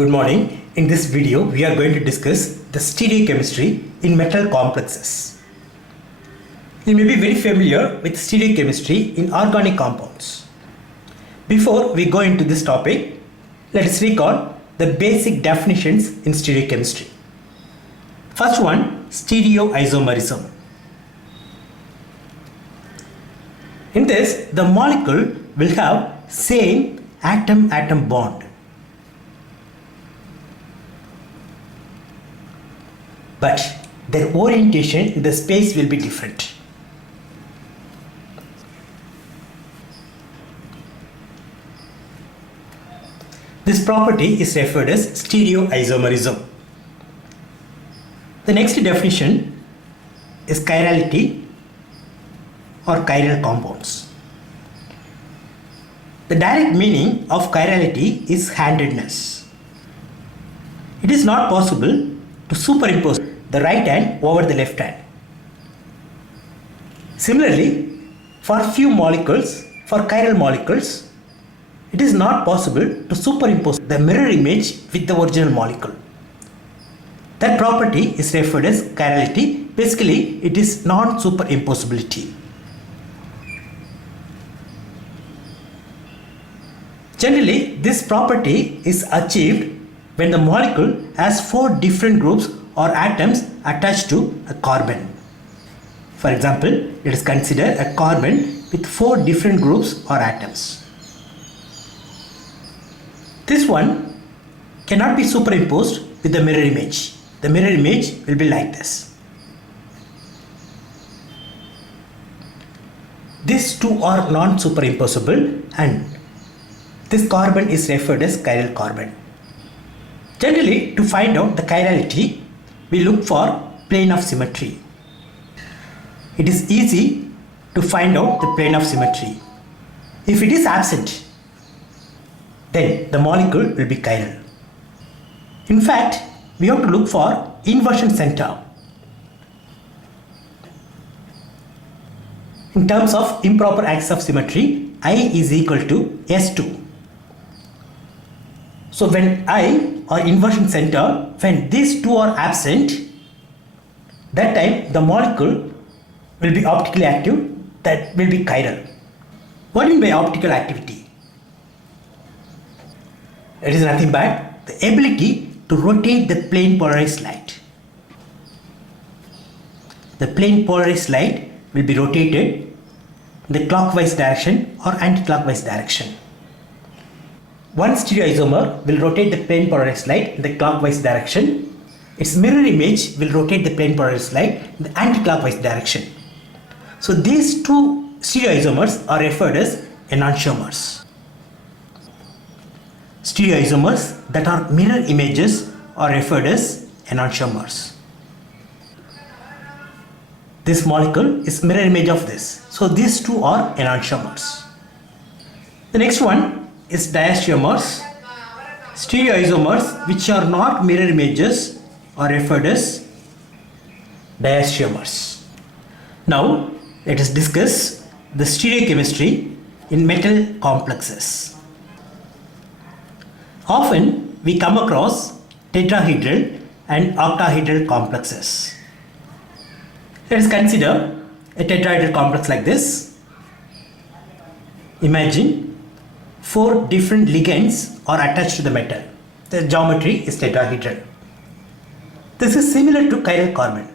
Good morning. In this video, we are going to discuss the stereochemistry in metal complexes. You may be very familiar with stereochemistry in organic compounds. Before we go into this topic, let us recall the basic definitions in stereochemistry. First one, stereoisomerism. In this, the molecule will have same atom-atom bond, but their orientation in the space will be different. This property is referred as stereoisomerism. The next definition is chirality or chiral compounds. The direct meaning of chirality is handedness. It is not possible to superimpose the right hand over the left hand. Similarly, for few molecules, for chiral molecules, it is not possible to superimpose the mirror image with the original molecule. That property is referred as chirality. Basically, it is non-superimposability. Generally, this property is achieved when the molecule has 4 different groups or atoms attached to a carbon. For example, let us consider a carbon with 4 different groups or atoms. This one cannot be superimposed with the mirror image. The mirror image will be like this. These two are non-superimposable and this carbon is referred as chiral carbon. Generally, to find out the chirality, we look for plane of symmetry. It is easy to find out the plane of symmetry. If it is absent, then the molecule will be chiral. In fact, we have to look for inversion center. In terms of improper axis of symmetry, I is equal to S2. So when I or inversion center, when these two are absent, that time the molecule will be optically active, that will be chiral. What do you mean by optical activity? It is nothing but the ability to rotate the plane polarized light. The plane polarized light will be rotated in the clockwise direction or anti-clockwise direction. One stereoisomer will rotate the plane polarized light in the clockwise direction. Its mirror image will rotate the plane polarized light in the anti-clockwise direction. So these two stereoisomers are referred as enantiomers. Stereoisomers that are mirror images are referred as enantiomers. This molecule is mirror image of this. So these two are enantiomers. The next one is diastereomers. Stereoisomers which are not mirror images are referred as diastereomers. Now let us discuss the stereochemistry in metal complexes. Often we come across tetrahedral and octahedral complexes. Let us consider a tetrahedral complex like this. Imagine 4 different ligands are attached to the metal. The geometry is tetrahedral. This is similar to chiral carbon.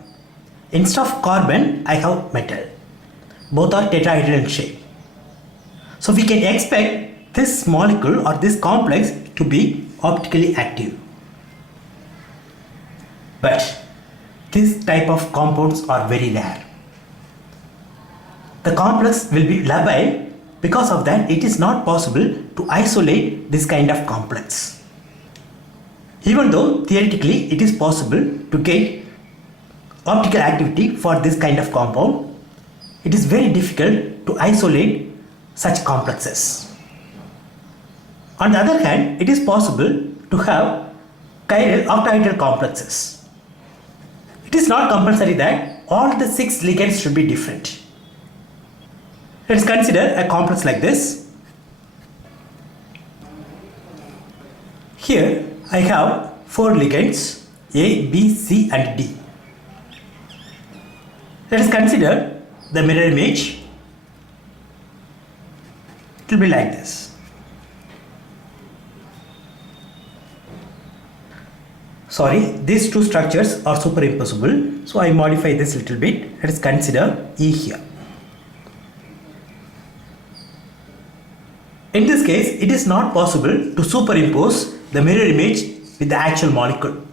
Instead of carbon, I have metal. Both are tetrahedral in shape. So we can expect this molecule or this complex to be optically active. But this type of compounds are very rare. The complex will be labile. Because of that, it is not possible to isolate this kind of complex. Even though theoretically it is possible to get optical activity for this kind of compound, it is very difficult to isolate such complexes. On the other hand, it is possible to have chiral octahedral complexes. It is not compulsory that all the 6 ligands should be different. Let's consider a complex like this. Here I have 4 ligands A, B, C and D. Let us consider the mirror image. It will be like this. Sorry, these two structures are superimposable, so I modify this little bit. Let us consider E here. In this case, it is not possible to superimpose the mirror image with the actual molecule.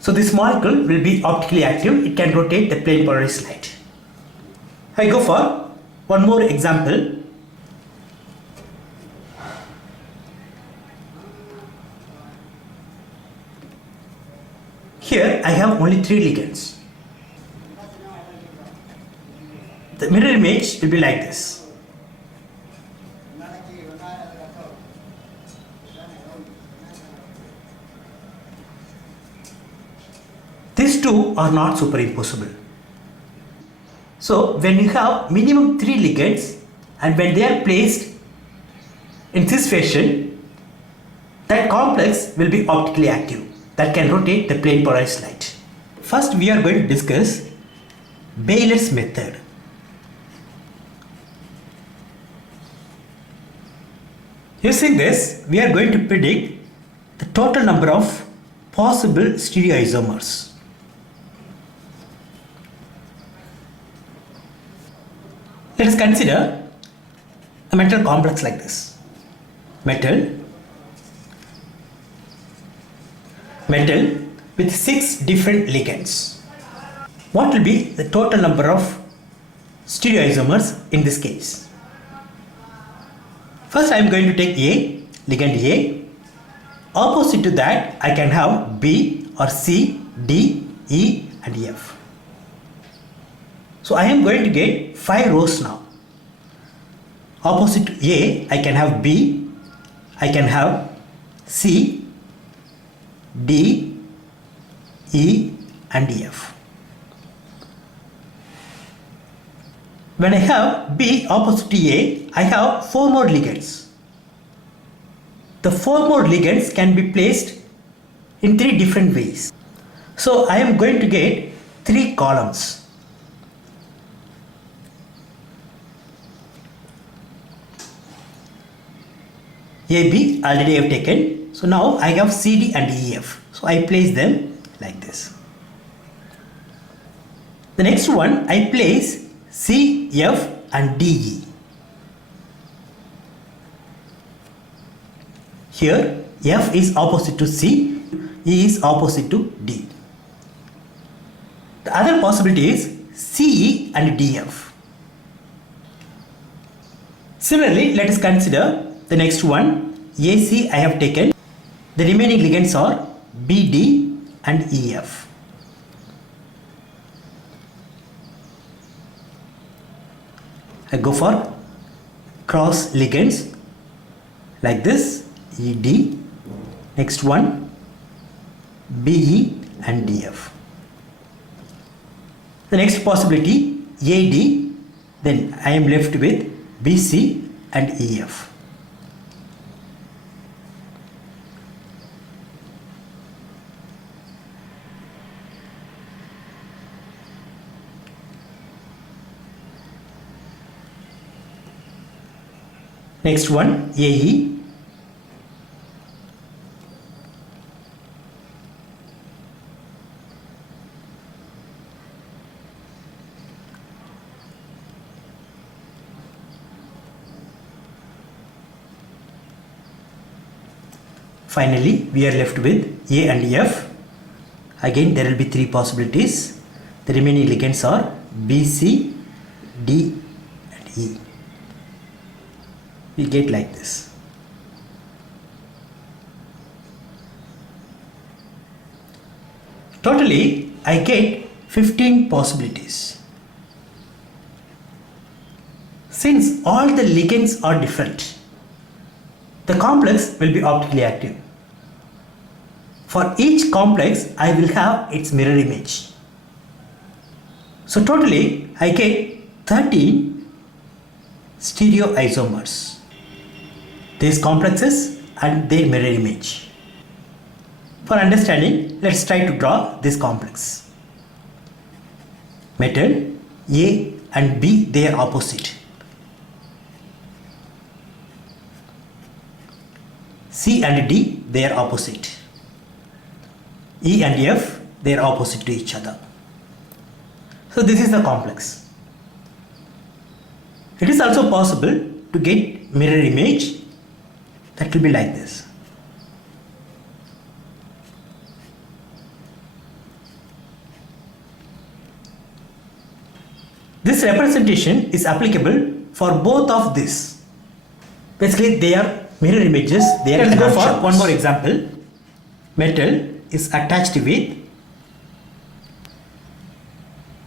So this molecule will be optically active. It can rotate the plane polarized light. I go for one more example. Here I have only 3 ligands. The mirror image will be like this. These two are not superimposable. So when you have minimum 3 ligands and when they are placed in this fashion, that complex will be optically active, that can rotate the plane polarized light. First we are going to discuss Baylor's method. Using this, we are going to predict the total number of possible stereoisomers. Let us consider a metal complex like this. Metal with 6 different ligands. What will be the total number of stereoisomers in this case? First I am going to take A, ligand A. Opposite to that I can have B or C, D, E and F. So I am going to get 5 rows now. Opposite to A, I can have B, I can have C, D, E and F. When I have B opposite to A, I have 4 more ligands. The 4 more ligands can be placed in 3 different ways. So I am going to get 3 columns. AB already I have taken. So now I have CD and EF. So I place them like this. The next one I place C, F and DE. Here F is opposite to C, E is opposite to D. The other possibility is CE and DF. Similarly, let us consider the next one. AC I have taken. The remaining ligands are BD and EF. I go for cross ligands like this. ED, next one BE and DF. The next possibility AD, then I am left with BC and EF. Next one AE, finally we are left with A and F. Again there will be 3 possibilities. The remaining ligands are BC, D and E. We get like this. Totally I get 15 possibilities. Since all the ligands are different, the complex will be optically active. For each complex I will have its mirror image. So totally I get 13 stereoisomers. These complexes and their mirror image. For understanding, let's try to draw this complex. Metal A and B, they are opposite. C and D, they are opposite. E and F, they are opposite to each other. So this is the complex. It is also possible to get mirror image that will be like this. This representation is applicable for both of this. Basically, they are mirror images. They are. Let's go for one more example. Metal is attached with.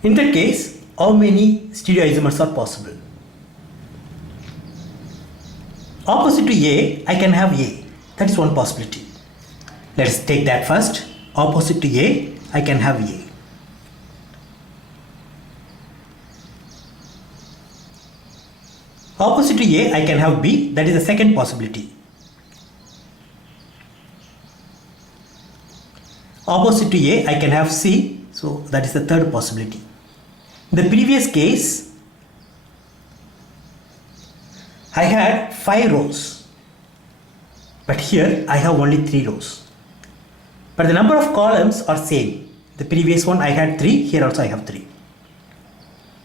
In that case, how many stereoisomers are possible? Opposite to A, I can have A. That is one possibility. Let's take that first. Opposite to A, I can have A. Opposite to A, I can have B. That is the second possibility. Opposite to A, I can have C. So that is the third possibility. In the previous case, I had 5 rows. But here I have only 3 rows. But the number of columns are same. The previous one I had 3. Here also I have 3.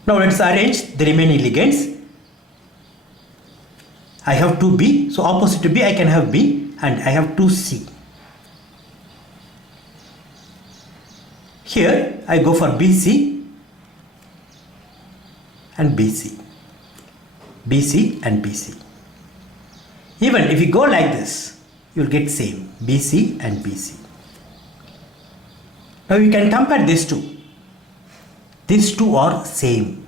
Now let's arrange the remaining ligands. I have 2B, so opposite to B I can have B, and I have 2C. Here I go for BC and BC, BC and BC. Even if you go like this, you will get same BC and BC. Now you can compare these two. These two are same.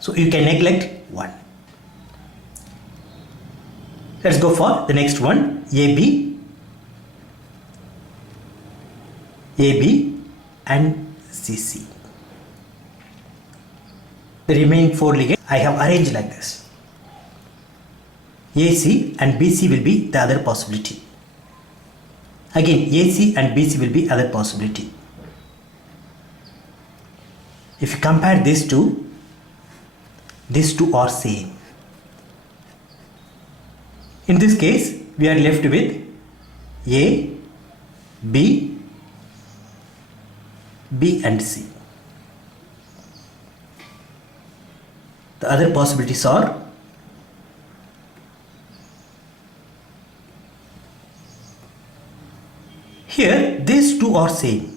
So you can neglect one. Let's go for the next one. AB, AB and CC. The remaining 4 ligands I have arranged like this. AC and BC will be the other possibility. Again, AC and BC will be other possibility. If you compare these two are same. In this case, we are left with A, B, B and C. The other possibilities are here, these two are same.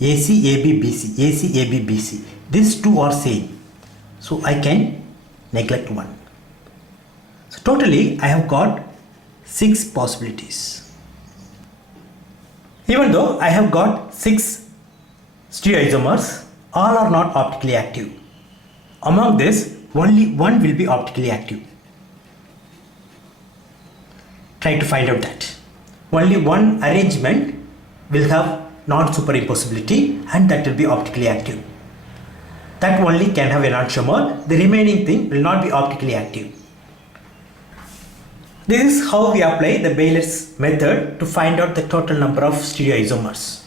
AC, AB, BC, AC, AB, BC. These two are same. So I can neglect one. So totally I have got 6 possibilities. Even though I have got 6 stereoisomers, all are not optically active. Among this, only one will be optically active. Try to find out that. Only one arrangement will have non-superimposability and that will be optically active. That only can have enantiomer. The remaining thing will not be optically active. This is how we apply the Bayes' method to find out the total number of stereoisomers.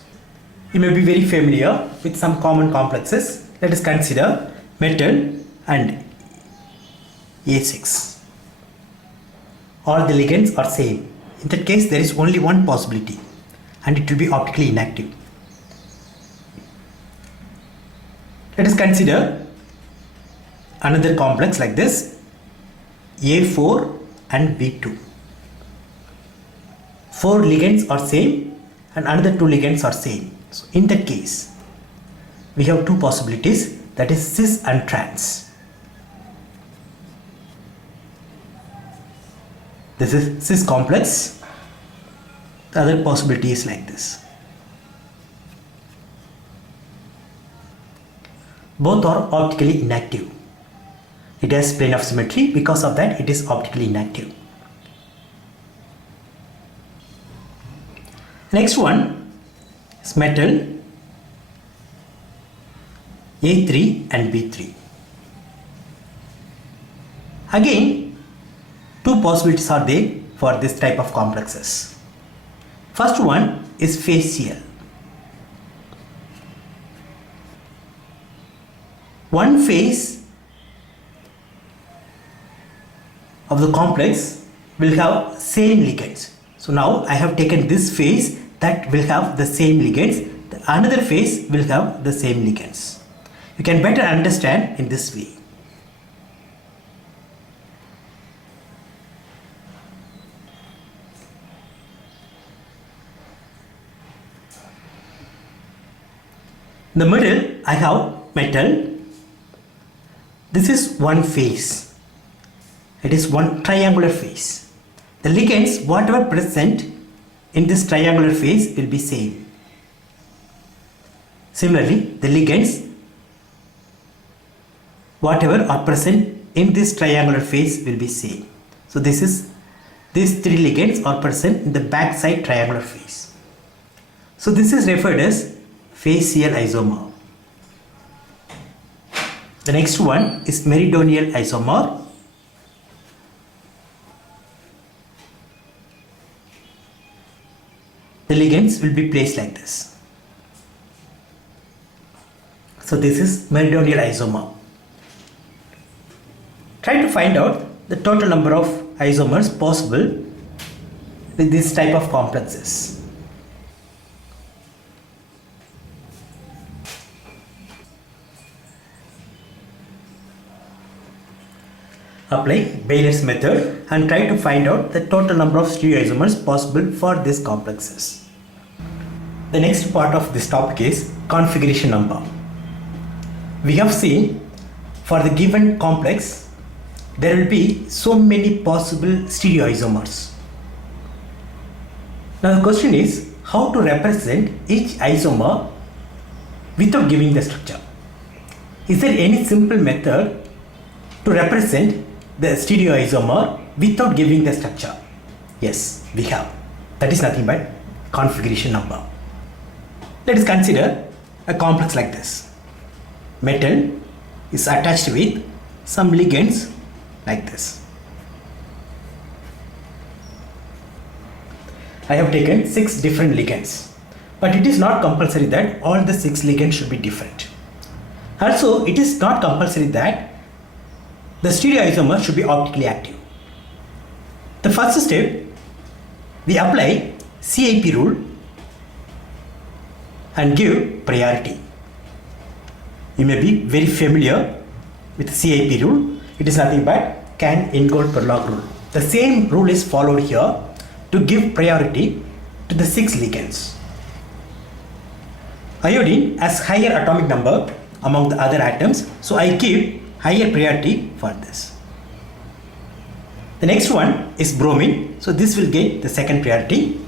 You may be very familiar with some common complexes. Let us consider metal and A6. All the ligands are same. In that case, there is only one possibility and it will be optically inactive. Let us consider another complex like this, A4 and B2. 4 ligands are same and another 2 ligands are same. So in that case, we have 2 possibilities, that is cis and trans. This is cis complex. The other possibility is like this. Both are optically inactive. It has plane of symmetry. Because of that, it is optically inactive. Next one is metal A3 and B3. Again, two possibilities are there for this type of complexes. First one is facial. One phase of the complex will have same ligands. So now I have taken this phase that will have the same ligands. The another phase will have the same ligands. You can better understand in this way. In the middle I have metal. This is one phase. It is one triangular phase. The ligands whatever present in this triangular phase will be same. Similarly, the ligands whatever are present in this triangular phase will be same. So these three ligands are present in the backside triangular phase. So this is referred as facial isomer. The next one is meridional isomer. The ligands will be placed like this. So this is meridional isomer. Try to find out the total number of isomers possible with this type of complexes. Apply Bayer's method and try to find out the total number of stereoisomers possible for these complexes. The next part of this topic is configuration number. We have seen for the given complex there will be so many possible stereoisomers. Now the question is how to represent each isomer without giving the structure. Is there any simple method to represent the stereoisomer without giving the structure? Yes, we have. That is nothing but configuration number. Let us consider a complex like this. Metal is attached with some ligands like this. I have taken 6 different ligands, but it is not compulsory that all the 6 ligands should be different. Also, it is not compulsory that the stereoisomer should be optically active. The first step, we apply CIP rule and give priority. You may be very familiar with CIP rule. It is nothing but can ingold per log rule. The same rule is followed here to give priority to the 6 ligands. Iodine has higher atomic number among the other atoms, so I give higher priority for this. The next one is bromine, so this will get the second priority.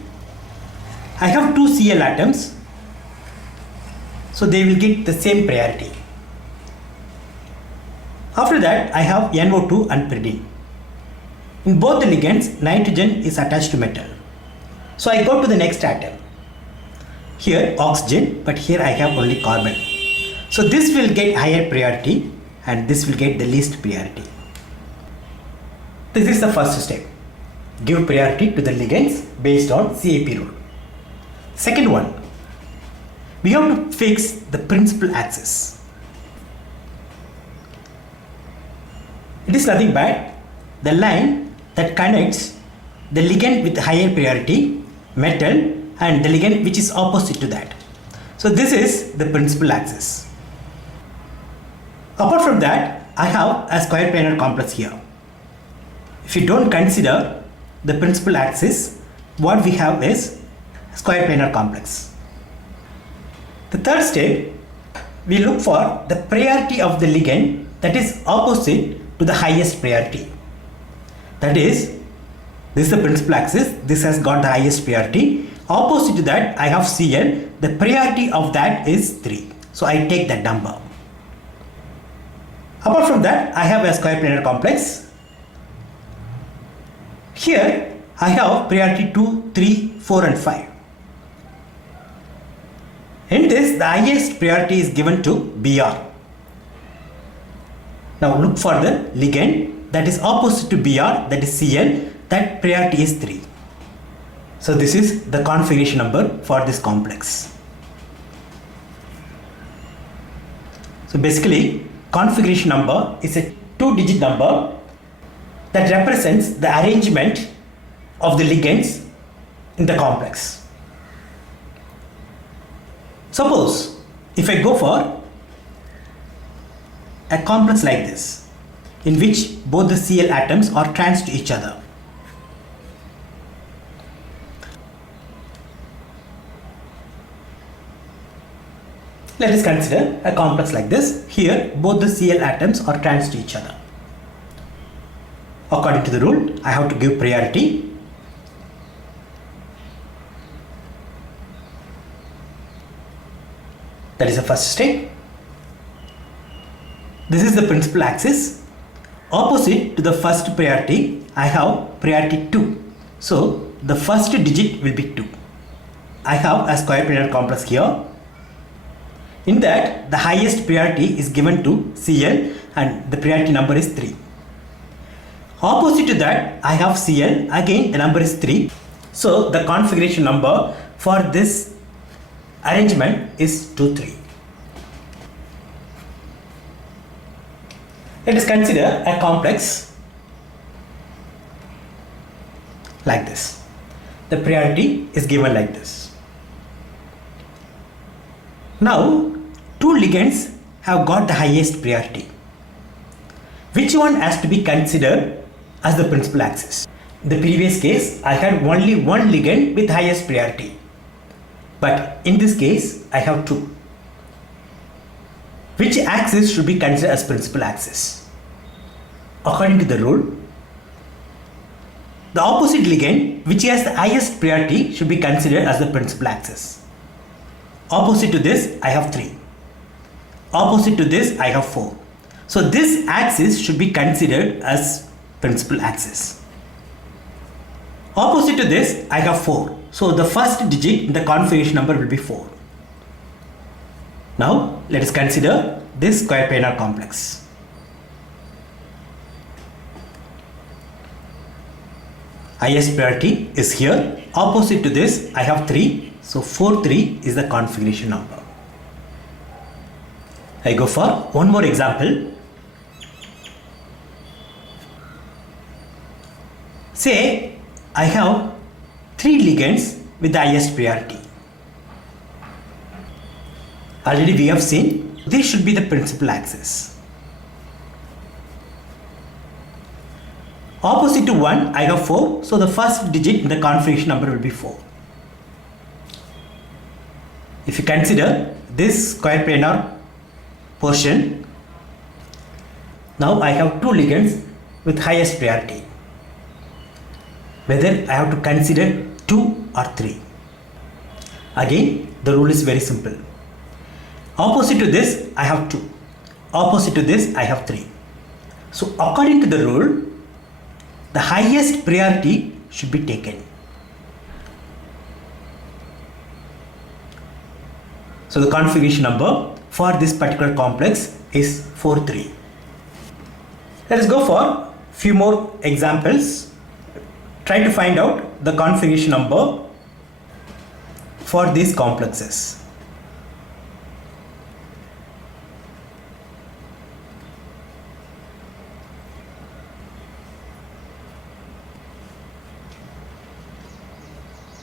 I have 2 Cl atoms, so they will get the same priority. After that, I have NO2 and pyridine. In both the ligands, nitrogen is attached to metal. So I go to the next atom. Here oxygen, but here I have only carbon. So this will get higher priority and this will get the least priority. This is the first step. Give priority to the ligands based on CIP rule. Second one, we have to fix the principal axis. It is nothing but the line that connects the ligand with higher priority, metal, and the ligand which is opposite to that. So this is the principal axis. Apart from that, I have a square planar complex here. If you don't consider the principal axis, what we have is square planar complex. The third step, we look for the priority of the ligand that is opposite to the highest priority. That is, this is the principal axis, this has got the highest priority. Opposite to that, I have Cl, the priority of that is 3. So I take that number. Apart from that, I have a square planar complex. Here, I have priority 2, 3, 4 and 5. In this, the highest priority is given to Br. Now look for the ligand that is opposite to Br, that is Cl, that priority is 3. So this is the configuration number for this complex. So basically, configuration number is a 2-digit number that represents the arrangement of the ligands in the complex. Suppose if I go for a complex like this, in which both the Cl atoms are trans to each other. Let us consider a complex like this. Here both the Cl atoms are trans to each other. According to the rule, I have to give priority. That is the first step. This is the principal axis. Opposite to the first priority, I have priority 2. So the first digit will be 2. I have a square planar complex here. In that, the highest priority is given to Cl and the priority number is 3. Opposite to that, I have Cl, again the number is 3. So the configuration number for this arrangement is 2, 3. Let us consider a complex like this. The priority is given like this. Now, 2 ligands have got the highest priority. Which one has to be considered as the principal axis? In the previous case, I had only one ligand with highest priority. But in this case, I have 2. Which axis should be considered as principal axis? According to the rule, the opposite ligand which has the highest priority should be considered as the principal axis. Opposite to this, I have 3. Opposite to this, I have 4. So this axis should be considered as principal axis. Opposite to this, I have 4. So the first digit in the configuration number will be 4. Now let us consider this square planar complex. Highest priority is here. Opposite to this, I have 3. So 4, 3 is the configuration number. I go for one more example. Say I have 3 ligands with the highest priority. Already we have seen this should be the principal axis. Opposite to 1, I have 4. So the first digit in the configuration number will be 4. If you consider this square planar portion, now I have 2 ligands with highest priority. Whether I have to consider 2 or 3. Again, the rule is very simple. Opposite to this, I have 2. Opposite to this, I have 3. So according to the rule, the highest priority should be taken. So the configuration number for this particular complex is 4, 3. Let us go for few more examples. Try to find out the configuration number for these complexes.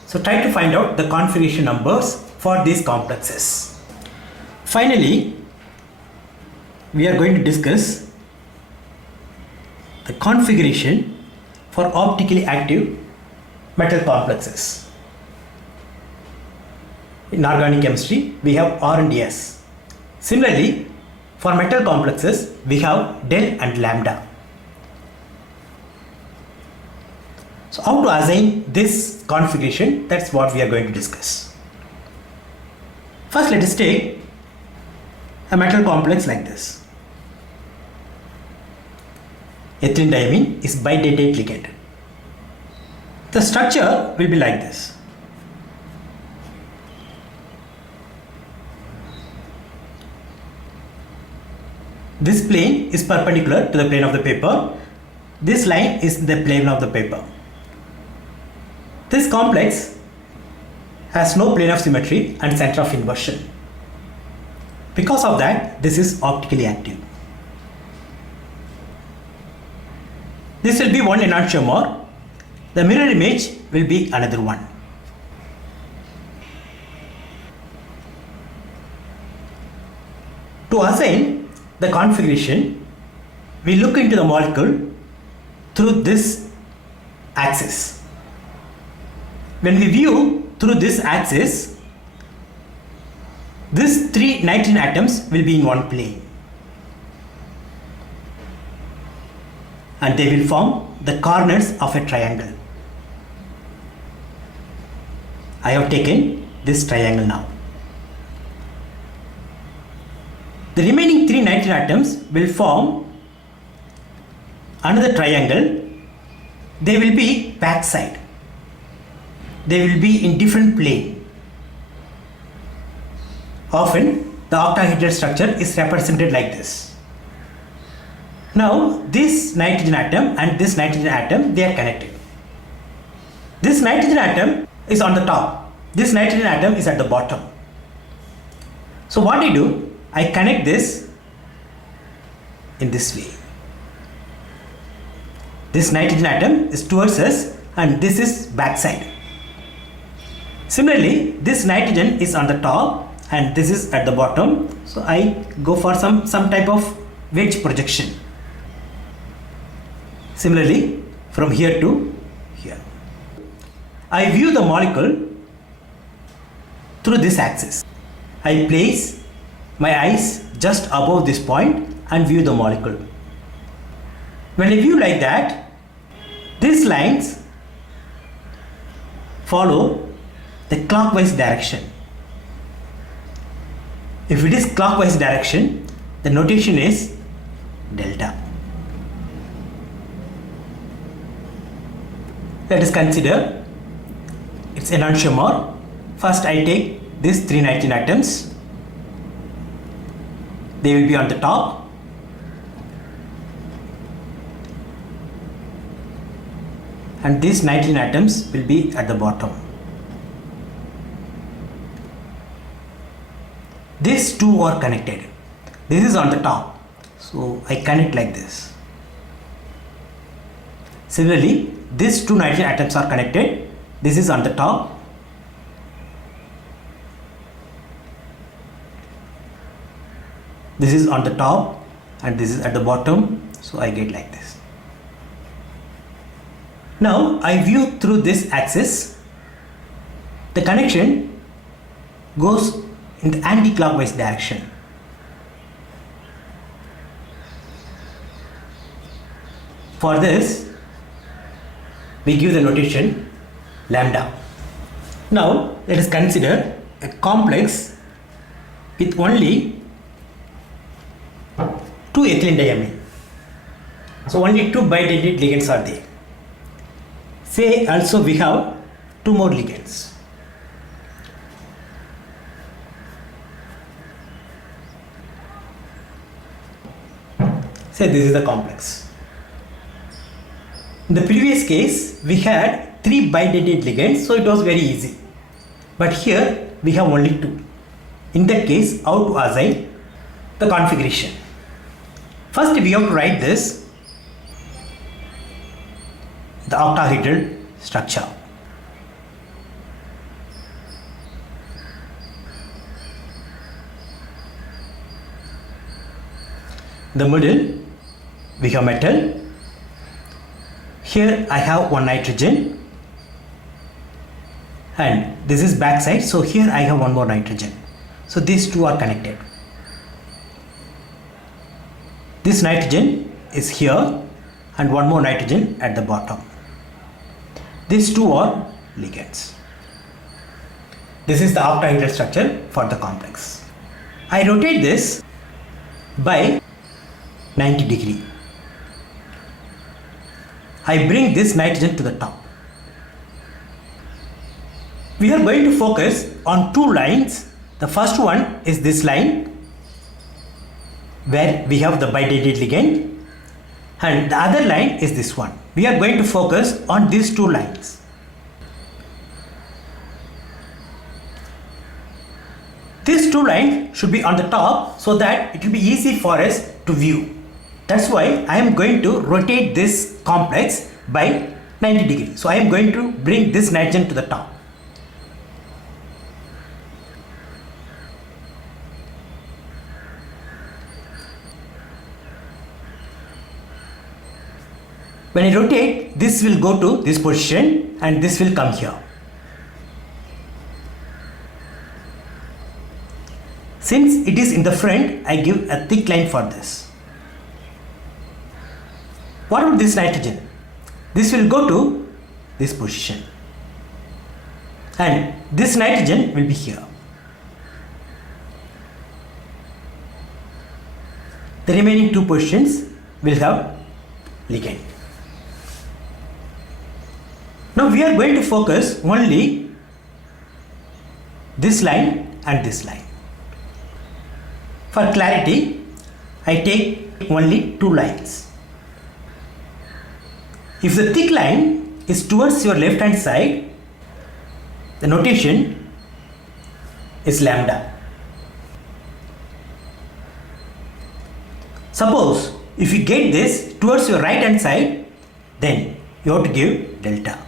So try to find out the configuration numbers for these complexes. Finally, we are going to discuss the configuration for optically active metal complexes. In organic chemistry, we have R and S. Similarly, for metal complexes, we have del and lambda. So how to assign this configuration, that's what we are going to discuss. First, let us take a metal complex like this. Ethylene diamine is bidentate ligand. The structure will be like this. This plane is perpendicular to the plane of the paper. This line is the plane of the paper. This complex has no plane of symmetry and center of inversion. Because of that, this is optically active. This will be one enantiomer. The mirror image will be another one. To assign the configuration, we look into the molecule through this axis. When we view through this axis, these 3 nitrogen atoms will be in one plane, and they will form the corners of a triangle. I have taken this triangle now. The remaining 3 nitrogen atoms will form another triangle. They will be backside. They will be in different plane. Often the octahedral structure is represented like this. Now this nitrogen atom and this nitrogen atom, they are connected. This nitrogen atom is on the top. This nitrogen atom is at the bottom. So what I do, I connect this in this way. This nitrogen atom is towards us and this is backside. Similarly, this nitrogen is on the top and this is at the bottom. So I go for some type of wedge projection. Similarly, from here to here. I view the molecule through this axis. I place my eyes just above this point and view the molecule. When I view like that, these lines follow the clockwise direction. If it is clockwise direction, the notation is delta. Let us consider its enantiomer. First I take these 3 nitrogen atoms. They will be on the top. And these nitrogen atoms will be at the bottom. These two are connected. This is on the top. So I connect like this. Similarly, these 2 nitrogen atoms are connected. This is on the top. This is on the top and this is at the bottom. So I get like this. Now I view through this axis. The connection goes in the anti-clockwise direction. For this, we give the notation lambda. Now let us consider a complex with only 2 ethylene diamine. So only 2 bidentate ligands are there. Say also we have 2 more ligands. Say this is the complex. In the previous case, we had 3 bidentate ligands, so it was very easy. But here we have only 2. In that case, how to assign the configuration? First, we have to write this, the octahedral structure. In the middle, we have metal. Here I have 1 nitrogen and this is backside, so here I have 1 more nitrogen. So these 2 are connected. This nitrogen is here and 1 more nitrogen at the bottom. These 2 are ligands. This is the octahedral structure for the complex. I rotate this by 90 degree. I bring this nitrogen to the top. We are going to focus on 2 lines. The first one is this line where we have the bidentate ligand, and the other line is this one. We are going to focus on these two lines. These two lines should be on the top so that it will be easy for us to view. That's why I am going to rotate this complex by 90 degrees. So I am going to bring this nitrogen to the top. When I rotate, this will go to this position and this will come here. Since it is in the front, I give a thick line for this. What about this nitrogen? This will go to this position and this nitrogen will be here. The remaining two positions will have ligand. Now we are going to focus only this line and this line. For clarity, I take only two lines. If the thick line is towards your left hand side, the notation is lambda. Suppose if you get this towards your right hand side, then you have to give delta.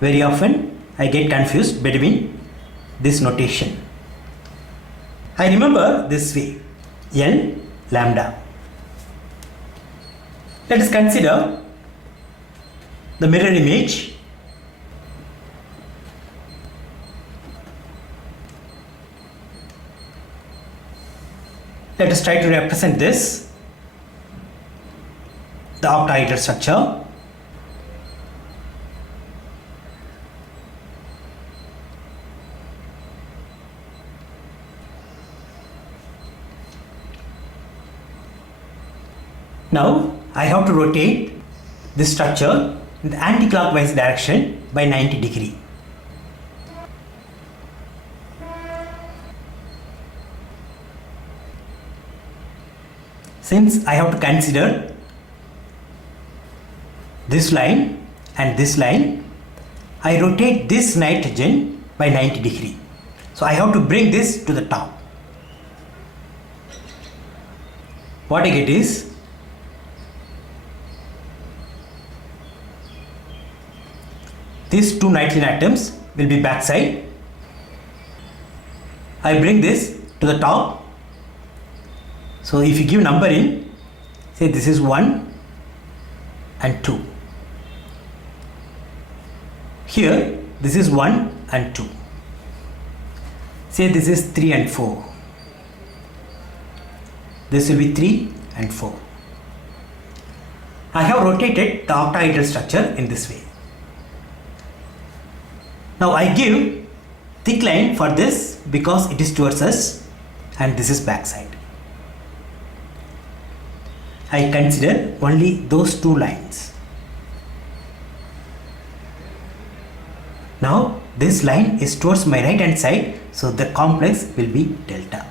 Very often I get confused between this notation. I remember this way, L lambda. Let us consider the mirror image. Let us try to represent this, the octahedral structure. Now I have to rotate this structure in the anti-clockwise direction by 90 degrees. Since I have to consider this line and this line, I rotate this nitrogen by 90 degrees. So I have to bring this to the top. What I get is these two nitrogen atoms will be backside. I bring this to the top. So if you give numbering, say this is 1 and 2. Here this is 1 and 2. Say this is 3 and 4. This will be 3 and 4. I have rotated the octahedral structure in this way. Now I give thick line for this because it is towards us and this is backside. I consider only those two lines. Now this line is towards my right hand side, so the complex will be delta.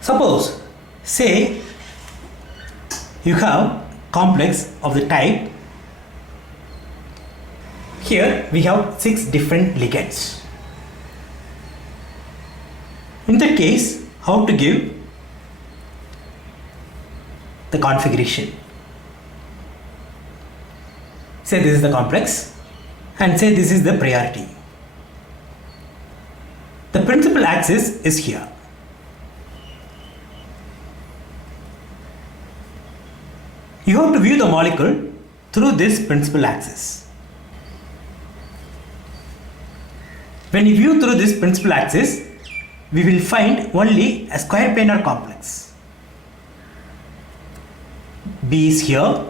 Suppose, say you have complex of the type, here we have 6 different ligands. In that case, how to give the configuration? Say this is the complex and say this is the priority. The principal axis is here. You have to view the molecule through this principal axis. When you view through this principal axis, we will find only a square planar complex. B is here,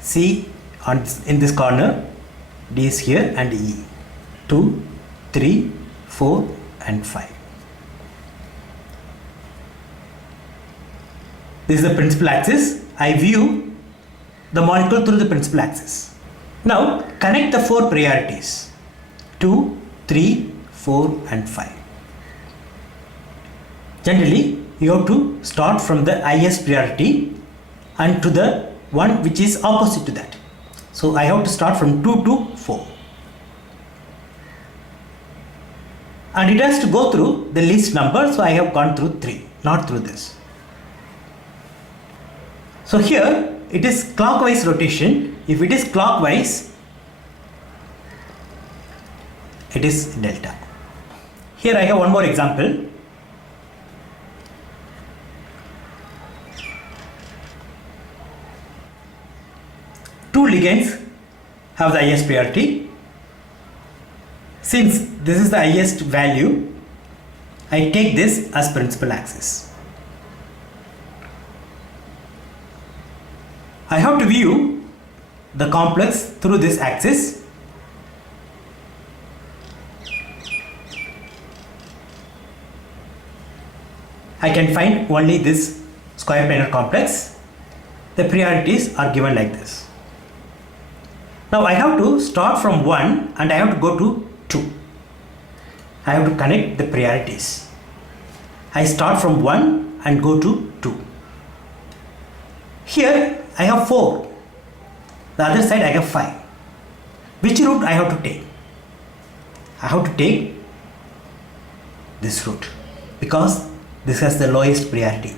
C in this corner, D is here, and E. 2, 3, 4 and 5. This is the principal axis. I view the molecule through the principal axis. Now connect the 4 priorities, 2, 3, 4 and 5. Generally, you have to start from the highest priority and to the one which is opposite to that. So I have to start from 2 to 4. And it has to go through the least number, so I have gone through 3, not through this. So here it is clockwise rotation. If it is clockwise, it is delta. Here I have one more example. Two ligands have the highest priority. Since this is the highest value, I take this as principal axis. I have to view the complex through this axis. I can find only this square planar complex. The priorities are given like this. Now I have to start from 1 and I have to go to 2. I have to connect the priorities. I start from 1 and go to 2. Here I have 4. The other side I have 5. Which route I have to take? I have to take this route because this has the lowest priority.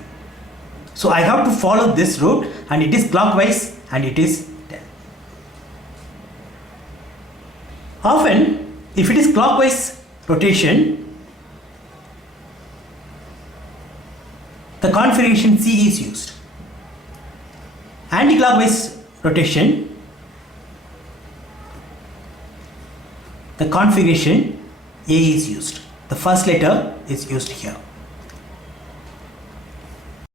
So I have to follow this route, and it is clockwise and it is 10. Often, if it is clockwise rotation, the configuration C is used. Anti-clockwise rotation, the configuration A is used. The first letter is used here.